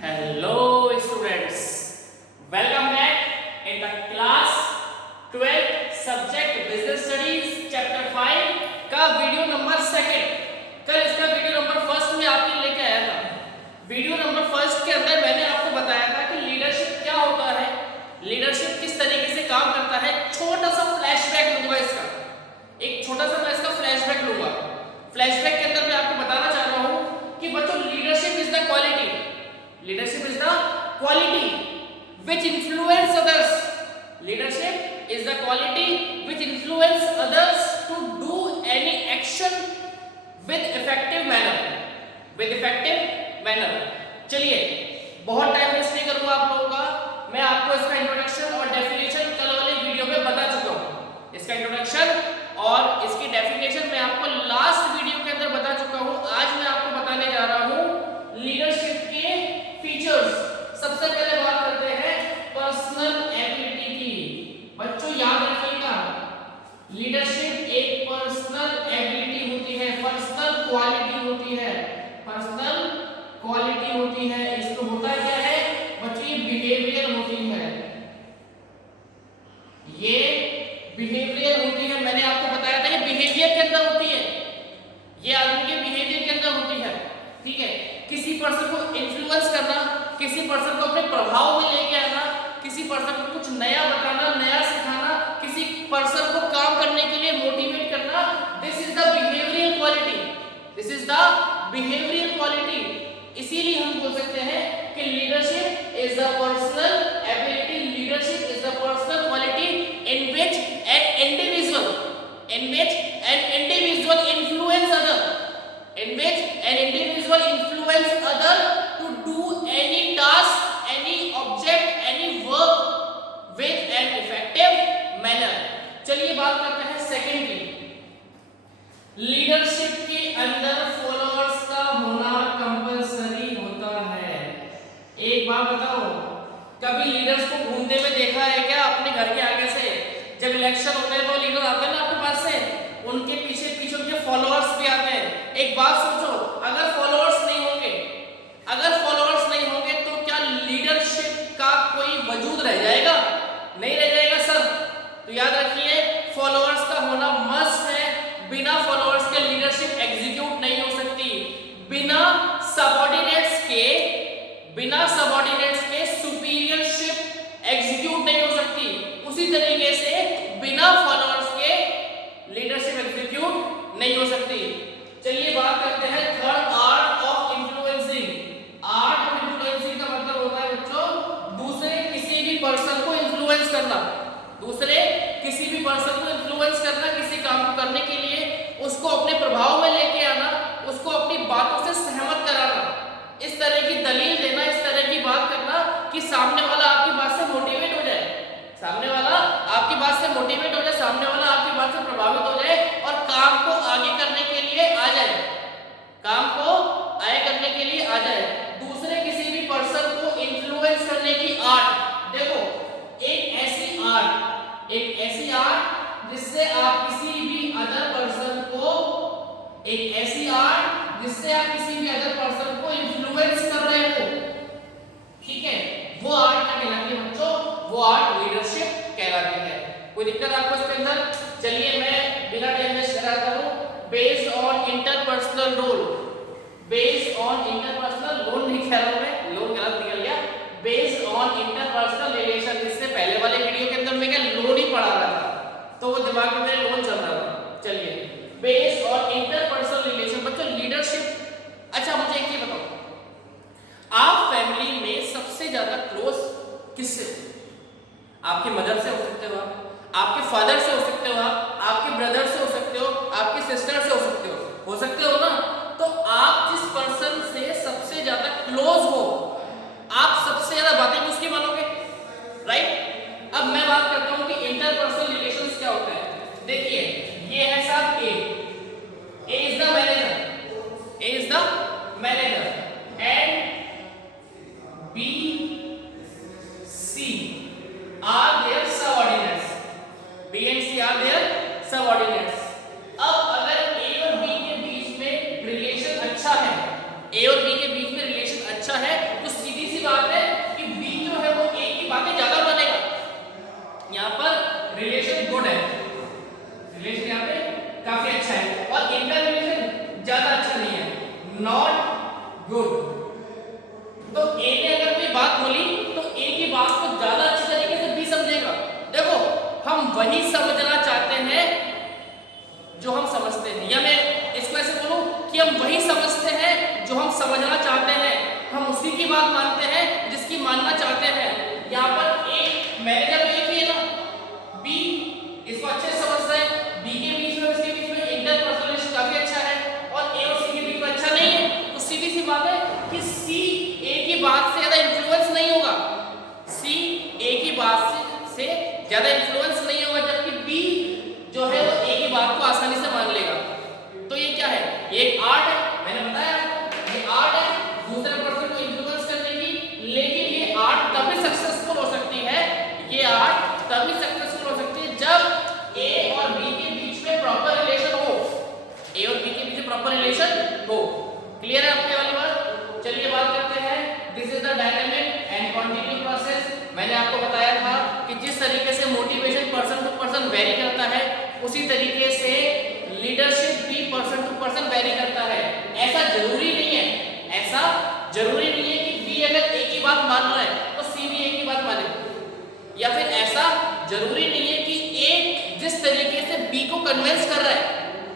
Hello students, welcome back in the class 12 subject business studies chapter 5 का video number second. कल इसका video number first में आपके लेके आया था। वीडियो नंबर फर्स्ट के अंदर मैंने आपको बताया था कि लीडरशिप क्या होता है, लीडरशिप किस तरीके से काम करता है। छोटा सा फ्लैशबैक लूंगा इसका, एक छोटा सा मैं इसका फ्लैशबैक लूंगा। फ्लैशबैक के अंदर मैं आपको बताना चाह रहा हूं कि बच्चों leadership is the quality, leadership is the quality which influence others. Leadership is the quality which influence others to do any action with effective manner, with effective manner. चलिए बहुत टाइम वेस्ट नहीं करूंगा आप लोगों का, मैं आपको इसका इंट्रोडक्शन और डेफिनेशन कल वाले वीडियो में बता चुका हूं। इसका इंट्रोडक्शन और इसकी डेफिनेशन मैं आपको लास्ट वीडियो के अंदर बता चुका हूं। आज मैं आपको बताने जा रहा हूं लीडरशिप के फीचर्स। सबसे पहले बात करते हैं पर्सनल एबिलिटी की। बच्चों याद रखिएगा, लीडरशिप एक पर्सनल एबिलिटी होती है, पर्सनल क्वालिटी होती है, पर्सनल क्वालिटी होती है। इसको होता क्या है बच्चों, ये बिहेवियर होती है, ये बिहेवियर होती है। मैंने आपको बताया था ये बिहेवियर के अंदर होती है, ये आदमी के बिहेवियर के अंदर होती है। ठीक है, किसी पर्सन को इन्फ्लुएंस करना, किसी पर्सन को अपने प्रभाव में लेके आना, किसी पर्सन को कुछ नया बताना, नया सिखाना, किसी पर्सन को काम करने के लिए मोटिवेट करना, this is the behavioural quality, this is the behavioural quality. इसीलिए हम बोल सकते हैं कि leadership is the personal ability, leadership is the personal quality in which an individual influence other, in which an individual influence other to do any task, any object, any work with an effective manner. चलिए बात करते हैं secondly, leadership के अंदर followers का होना compulsory होता है। एक बात बताओ, कभी लीडर्स को घूमते हुए देखा है क्या अपने घर के आगे से? जब इलेक्शन होते हैं तो लीडर आते हैं ना आपके पास से, उनके पीछे पीछे उनके फॉलोअर्स भी आते हैं। एक बात सोचो, अगर फॉलोअर्स नहीं होंगे, अगर फॉलोअर्स नहीं होंगे तो क्या लीडरशिप का कोई वजूद रह जाएगा? नहीं रह जाएगा सर। तो याद रखिए फॉलोअर्स का होना मस्ट है। बिना फॉलोअर्स के लीडरशिप एग्जीक्यूट नहीं हो सकती। बिना सबऑर्डिनेट्स के सुपीरियरशिप एग्जीक्यूट नहीं हो सकती। उसी तरीके से बिना फॉलोअर्स के लीडरशिप एग्जीक्यूट नहीं हो सकती। चलिए बात करते हैं third, art of influencing. Art of influencing का मतलब होता है बच्चों दूसरे किसी भी पर्सन को इन्फ्लुएंस करना, दूसरे किसी भी पर्सन को इन्फ्लुएंस करना, किसी काम को करने के लिए उसको अपने प्रभाव में लेके आना, उसको अपनी बातों से सहमत कराना, इस तरह की दलील देना, इस तरह की बात करना कि सामने वाला आपकी बात से मोटिवेट हो जाए, सामने वाला आपकी बात से मोटिवेट हो जाए, सामने वाला आपकी बात से प्रभावित हो जाए और काम को आगे करने के लिए आ जाए, काम को आगे करने के लिए आ जाए। दूसरे किसी भी पर्सन को इन्फ्लुएंस करने की आर्ट, देखो एक ऐसी आर्ट जिससे आप किसी भी अदर पर्सन को, एक ऐसी आर्ट जिससे आप किसी भी अदर पर्सन को इन्फ्लुएंस कर रहे हो, ठीक है, वो आर्ट क्या कहलाती है बच्चों? वो आर्ट लीडरशिप कहलाती है। कोई दिक्कत आपको इसके अंदर? चलिए मैं बिना टाइम वेस्ट कराता हूं। Based on interpersonal role, based on interpersonal role नहीं कह रहा हूं मैं, लोन गलत निकल गया। बेस्ड ऑन इंटरपर्सनल रिलेशन, इससे पहले वाले वीडियो के अंदर मैं क्या लोन ही पढ़ा रहा था तो वो दिमाग में मेरे लोन चल रहा था। चलिए बेस्ड ऑन इंटरपर्सनल रिलेशन, बच्चों लीडरशिप। अच्छा मुझे एक ये बताओ, आप फैमिली में सबसे ज्यादा क्लोज किससे हो? आपके मदर से हो सकते हो, आपके फादर से हो सकते हो, आपके ब्रदर से हो सकते हो, आपके सिस्टर से हो सकते हो ना। तो आप जिस पर्सन से सबसे ज्यादा क्लोज हो, आप सबसे ज्यादा बातें भी उसकी मानोगे, राइट? अब मैं बात करता हूं कि इंटरपर्सनल रिलेशंस क्या होता है। देखिए ये है साहब A is the manager, A is the manager and B C are their subordinates, B and C are their subordinates। अब अगर A और B के बीच में रिलेशन अच्छा है, A और B के बीच में रिलेशन अच्छा है समझते हैं, या मैं इसको ऐसे बोलूं कि हम वही समझते हैं जो हम समझना चाहते हैं, हम उसी की बात मानते हैं जिसकी मानना चाहते हैं। यहाँ पर ए मैनेजर तो एक ही है ना, बी इसको अच्छे से समझता है, बी के बीच में उसके बीच में इंटरपर्सनल रिलेशन काफी अच्छा है और ए और सी के बीच में अच्छा नहीं है, तो सीधी सी बात है कि सी ए की बात से ज्यादा इन्फ्लुएंस नहीं होगा, सी ए की बात से ज्यादा इन्फ्लुएंस नहीं होगा, जबकि बी जो है वो ए की बात को आसानी से मान लेगा। तो ये क्या है, ये एक आर्ट है, मैंने बताया आपको ये आर्ट है दूसरे पर्सन को इन्फ्लुएंस करने की, लेकिन ये आर्ट तभी सक्सेसफुल हो सकती है, ये आर्ट तभी सक्सेसफुल हो सकती है जब ए और बी के बीच में प्रॉपर रिलेशन हो, ए और बी के बीच में प्रॉपर रिलेशन हो। क्लियर है आपको ये वाली बात? चलिए बात करते हैं, this is the dynamic and continue process. मैंने आपको बताया था कि जिस तरीके से motivation person to person vary करता है, उसी तरीके से लीडरशिप भी पर्सन टू पर्सन वेरी करता है। ऐसा जरूरी नहीं है, ऐसा जरूरी नहीं है कि बी अगर ए की बात मान रहा है तो सी भी ए की बात माने, या फिर ऐसा जरूरी नहीं है कि ए जिस तरीके से बी को कन्विंस कर रहा है,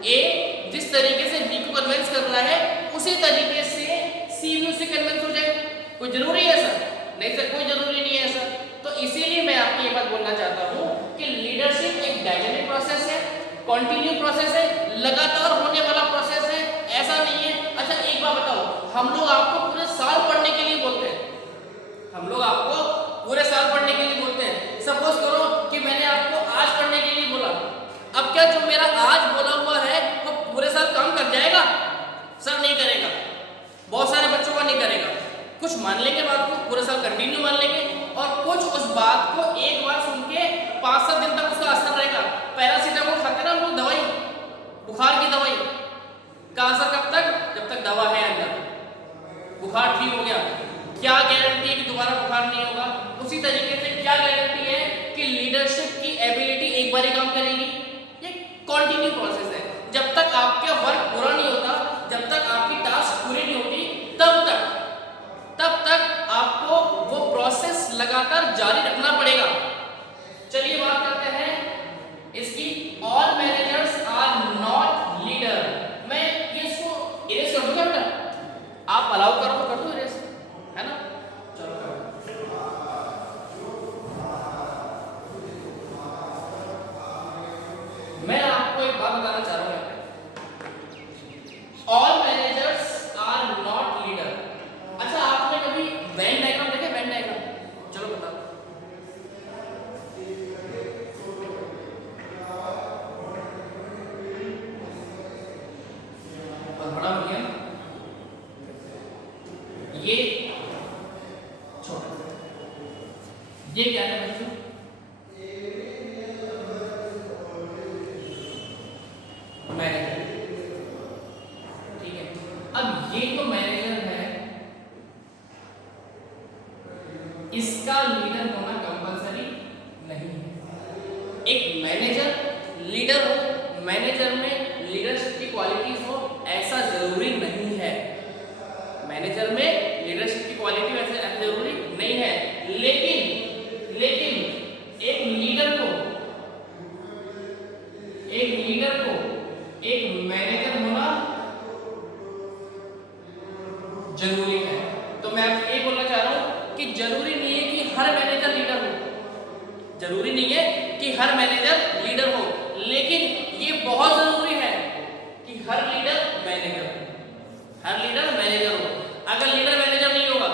ए जिस तरीके से बी को कन्विंस कर रहा है उसी तरीके से सी भी उससे कन्विंस हो जाए। कोई जरूरी है ऐसा? नहीं सर, कोई जरूरी नहीं है ऐसा। तो इसीलिए मैं आपको ये बात बोलना चाहता हूँ कि लीडरशिप एक डायनामिक प्रोसेस है, कॉन्टिन्यू प्रोसेस है, लगातार होने वाला प्रोसेस है, ऐसा नहीं है। अच्छा एक बात बताओ, हम लोग आपको पूरे साल पढ़ने के लिए बोलते हैं, हम लोग आपको पूरे साल पढ़ने के लिए बोलते हैं। सपोज करो कि मैंने आपको आज पढ़ने के लिए बोला, अब क्या जो मेरा आज बोला हुआ है वो पूरे साल काम कर जाएगा? सर नहीं करेगा, बहुत सारे बच्चों का नहीं करेगा। कुछ मान लेंगे बात को, पूरे साल कंटिन्यू मान लेंगे, और कुछ उस बात को एक बार सुन के 5-7 दिन तक उसका असर रहेगा। पैरासीटामोल खाते ना हम लोग, दवाई, बुखार की दवाई का असर कब तक? जब तक दवा है अंदर। बुखार ठीक हो गया, क्या गारंटी है कि दोबारा बुखार नहीं होगा? उसी तरीके से क्या गारंटी है कि लीडरशिप की एबिलिटी एक बार ही काम करेगी? ये कॉन्टिन्यू प्रोसेस है। जब तक आपका वर्क पूरा नहीं होता, जब तक आपकी टास्क पूरी नहीं होती, तब तक आपको वो प्रोसेस लगातार जारी रखना पड़ेगा। चलिए बात करते हैं इसकी, all managers are not leader. मैं ये इसको इरेज कर दूंगा बेटा, आप अलाउ करो तो कर दो इरेज, है ना? चलो करो। मैं आपको एक बात बताना चाह रहा हूँ, all managers are not leader. अच्छा आपने कभी वेन डायग्राम देखा? वेन डायग्राम, चलो बताओ। बहुत बड़ा हो गया, ये छोटा, ये क्या है बच्चों? मैनेजर, ठीक है। अब ये तो मैनेजर है, इसका लीडर होना कंपलसरी नहीं है। एक मैनेजर लीडर हो, मैनेजर में लीडरशिप की क्वालिटीज हो, ऐसा जरूरी नहीं है। मैनेजर में लीडरशिप की क्वालिटी वैसे जरूरी नहीं है, लेकिन एक लीडर को एक मैनेजर होना जरूरी है। तो मैं आपसे ये बोलना चाह रहा हूं कि जरूरी नहीं है कि हर मैनेजर लीडर हो, जरूरी नहीं है कि हर मैनेजर लीडर हो, लेकिन ये बहुत जरूरी है कि हर लीडर मैनेजर हो। अगर लीडर मैनेजर नहीं होगा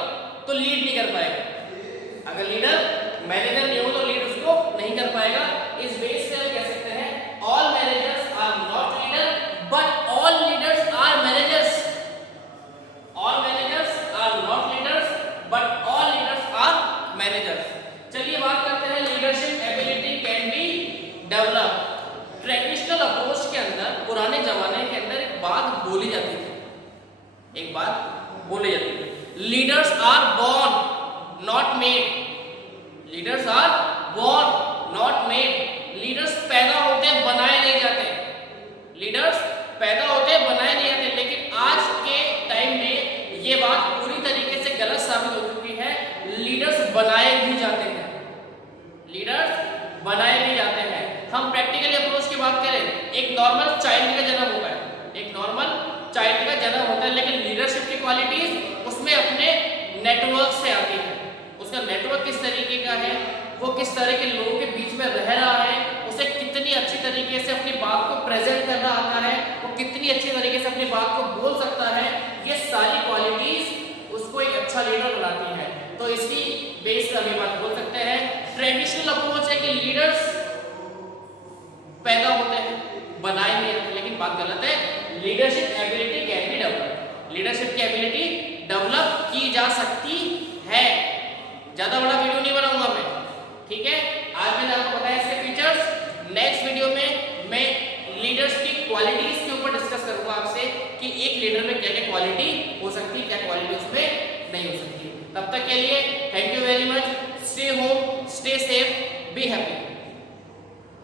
तो लीड नहीं कर पाएगा, अगर लीडर मैनेजर नहीं हो तो लीड उसको नहीं कर पाएगा। इस बेस से हम कह सकते हैं all managers are not leader but all leaders are managers. All managers are not leaders but all leaders are managers. चलिए बात करते हैं leadership ability can be develop. Traditional approach के अंदर, पुराने जमाने के अंदर एक बात बोली जाती थी, leaders are born not made. Leaders are born not made. Leaders पैदा होते हैं, बनाए नहीं जाते। लीडर्स पैदा होते हैं, बनाए नहीं जाते। लेकिन आज के टाइम में ये बात पूरी तरीके से गलत साबित हो चुकी है। लीडर्स बनाए भी जाते हैं, लीडर्स बनाए भी जाते हैं। हम प्रैक्टिकल अप्रोच की बात करें, एक नॉर्मल चाइल्ड का जन्म होगा, नेटवर्क से आती है। उसका नेटवर्क किस तरीके का है, वो किस तरह के लोगों के बीच में रह रहा है, उसे कितनी अच्छी तरीके से अपनी बात को प्रेजेंट करना आता है, वो कितनी अच्छी तरीके से अपनी बात को बोल सकता है, ये सारी क्वालिटीज उसको एक अच्छा लीडर बनाती है। तो इसकी बेस पर हम बात बोल सकते हैं ट्रेडिशनल अप्रोच है कि लीडर्स पैदा होते हैं, बनाए नहीं जाते, लेकिन बात गलत है। Leadership ability can be develop, leadership की एबिलिटी डेवलप की जा सकती है। ज्यादा बड़ा वीडियो नहीं बनाऊंगा मैं, ठीक है। आज मैंने आपको बताया इसके फीचर्स। नेक्स्ट वीडियो में मैं लीडर्स की क्वालिटीज के ऊपर डिस्कस करूंगा आपसे कि एक लीडर में क्या क्या क्वालिटी हो सकती है, क्या क्वालिटी उसमें नहीं हो सकती। तब तक के लिए thank you very much. Stay home, stay safe, be happy.